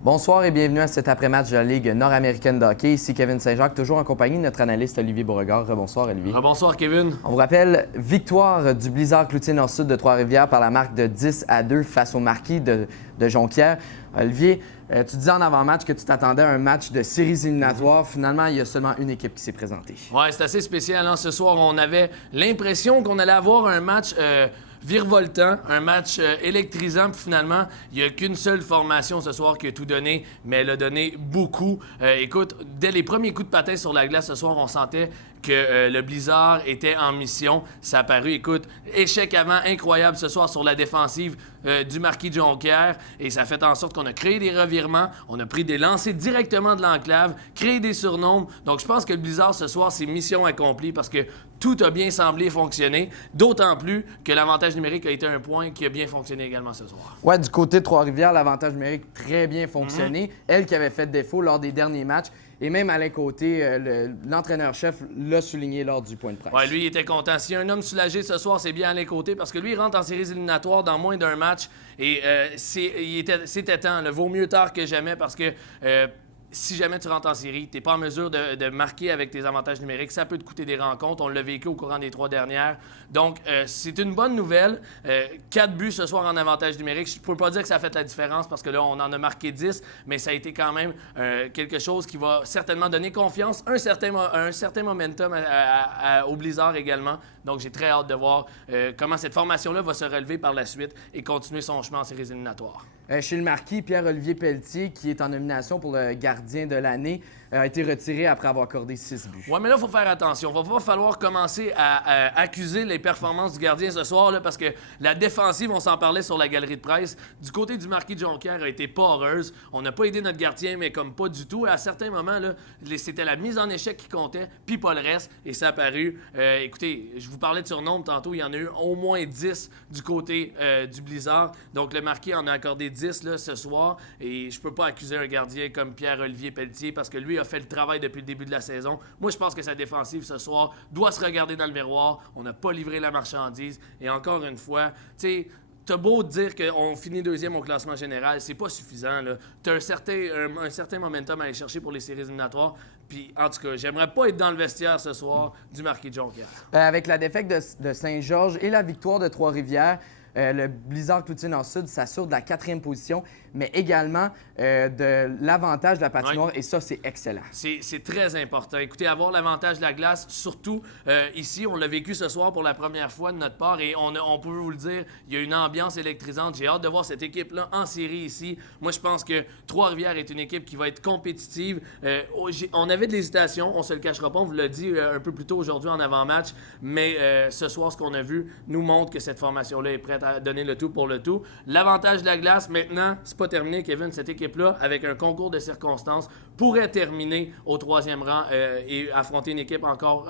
Bonsoir et bienvenue à cet après-match de la Ligue nord-américaine de hockey. Ici Kevin Saint-Jacques, toujours en compagnie de notre analyste Olivier Beauregard. Bonsoir Olivier. Bonsoir Kevin. On vous rappelle, victoire du Blizzard Cloutier Nord-Sud de Trois-Rivières par la marque de 10-2 face au Marquis de Jonquière. Olivier, tu disais en avant-match que tu t'attendais à un match de séries éliminatoires. Finalement, il y a seulement une équipe qui s'est présentée. Ouais, c'est assez spécial. Hein? Ce soir, on avait l'impression qu'on allait avoir un match virevoltant, un match électrisant. Puis finalement, il n'y a qu'une seule formation ce soir qui a tout donné, mais elle a donné beaucoup. Écoute, dès les premiers coups de patin sur la glace ce soir, on sentait que le Blizzard était en mission. Ça a paru, écoute, échec avant incroyable ce soir sur la défensive du Marquis de Jonquière. Et ça a fait en sorte qu'on a créé des revirements, on a pris des lancers directement de l'enclave, créé des surnombres. Donc je pense que le Blizzard ce soir, c'est mission accomplie parce que tout a bien semblé fonctionner. D'autant plus que l'avantage numérique a été un point qui a bien fonctionné également ce soir. Ouais, du côté de Trois-Rivières, l'avantage numérique très bien fonctionné. Elle qui avait fait défaut lors des derniers matchs. Et même Alain Côté, l'entraîneur-chef, l'a souligné lors du point de presse. Ouais, lui, il était content. S'il y a un homme soulagé ce soir, c'est bien Alain Côté, parce que lui, il rentre en séries éliminatoires dans moins d'un match. Et c'était temps. Vaut mieux tard que jamais, parce que si jamais tu rentres en série, tu n'es pas en mesure de marquer avec tes avantages numériques. Ça peut te coûter des rencontres. On l'a vécu au courant des 3 dernières. Donc, c'est une bonne nouvelle. 4 buts ce soir en avantage numérique. Je ne peux pas dire que ça a fait la différence parce que là, on en a marqué 10, mais ça a été quand même quelque chose qui va certainement donner confiance, un certain momentum au Blizzard également. Donc, j'ai très hâte de voir comment cette formation-là va se relever par la suite et continuer son chemin en séries éliminatoires. Chez le Marquis, Pierre-Olivier Pelletier, qui est en nomination pour le gardien de l'année, a été retiré après avoir accordé 6 buts. Oui, mais là, il faut faire attention. Il va pas falloir commencer à accuser les performances du gardien ce soir, là, parce que la défensive, on s'en parlait sur la galerie de presse, du côté du Marquis de Jonquière a été pas heureuse. On n'a pas aidé notre gardien, mais comme pas du tout. À certains moments, là, c'était la mise en échec qui comptait, puis pas le reste, et ça a paru. Écoutez, je vous parlais de surnombre tantôt, il y en a eu au moins 10 du côté du Blizzard. Donc, le Marquis en a accordé 10 là, ce soir, et je peux pas accuser un gardien comme Pierre-Olivier Pelletier, parce que lui a fait le travail depuis le début de la saison. Moi, je pense que sa défensive ce soir doit se regarder dans le miroir. On n'a pas livré la marchandise. Et encore une fois, tu sais, t'as beau dire qu'on finit deuxième au classement général, c'est pas suffisant. T'as un certain momentum à aller chercher pour les séries éliminatoires. Puis, en tout cas, j'aimerais pas être dans le vestiaire ce soir du Marquis de Jonquière. Avec la défaite de Saint-Georges et la victoire de Trois-Rivières, le Blizzard Cloutier Nord-Sud s'assure de la 4e position, mais également de l'avantage de la patinoire, et ça, c'est excellent. C'est très important. Écoutez, avoir l'avantage de la glace, surtout ici, on l'a vécu ce soir pour la première fois de notre part, et on peut vous le dire, il y a une ambiance électrisante. J'ai hâte de voir cette équipe-là en série ici. Moi, je pense que Trois-Rivières est une équipe qui va être compétitive. On avait de l'hésitation, on se le cachera pas, on vous l'a dit un peu plus tôt aujourd'hui en avant-match, mais ce soir, ce qu'on a vu nous montre que cette formation-là est prête à donner le tout pour le tout. L'avantage de la glace, maintenant, c'est pas terminé, Kevin. Cette équipe-là, avec un concours de circonstances, pourrait terminer au 3e rang et affronter une équipe encore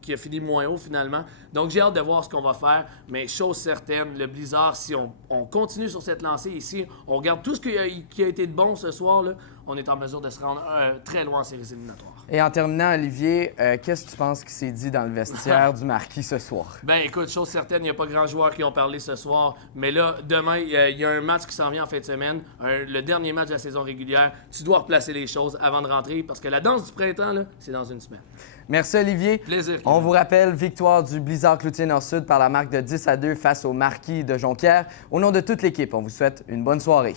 qui a fini moins haut finalement. Donc j'ai hâte de voir ce qu'on va faire, mais chose certaine, le Blizzard, si on continue sur cette lancée ici, on regarde tout ce qui a été de bon ce soir, là, on est en mesure de se rendre très loin en séries éliminatoires. Et en terminant, Olivier, qu'est-ce que tu penses qui s'est dit dans le vestiaire du Marquis ce soir? Ben écoute, chose certaine, il n'y a pas grand joueurs qui ont parlé ce soir, mais là, demain, il y a un match qui s'en vient en fin de semaine, le dernier match de la saison régulière. Tu dois replacer les choses avant de rentrer, parce que la danse du printemps, là, c'est dans une semaine. Merci Olivier. Plaisir. On vous rappelle, victoire du Blizzard Cloutier Nord-Sud par la marque de 10-2 face au Marquis de Jonquière. Au nom de toute l'équipe, on vous souhaite une bonne soirée.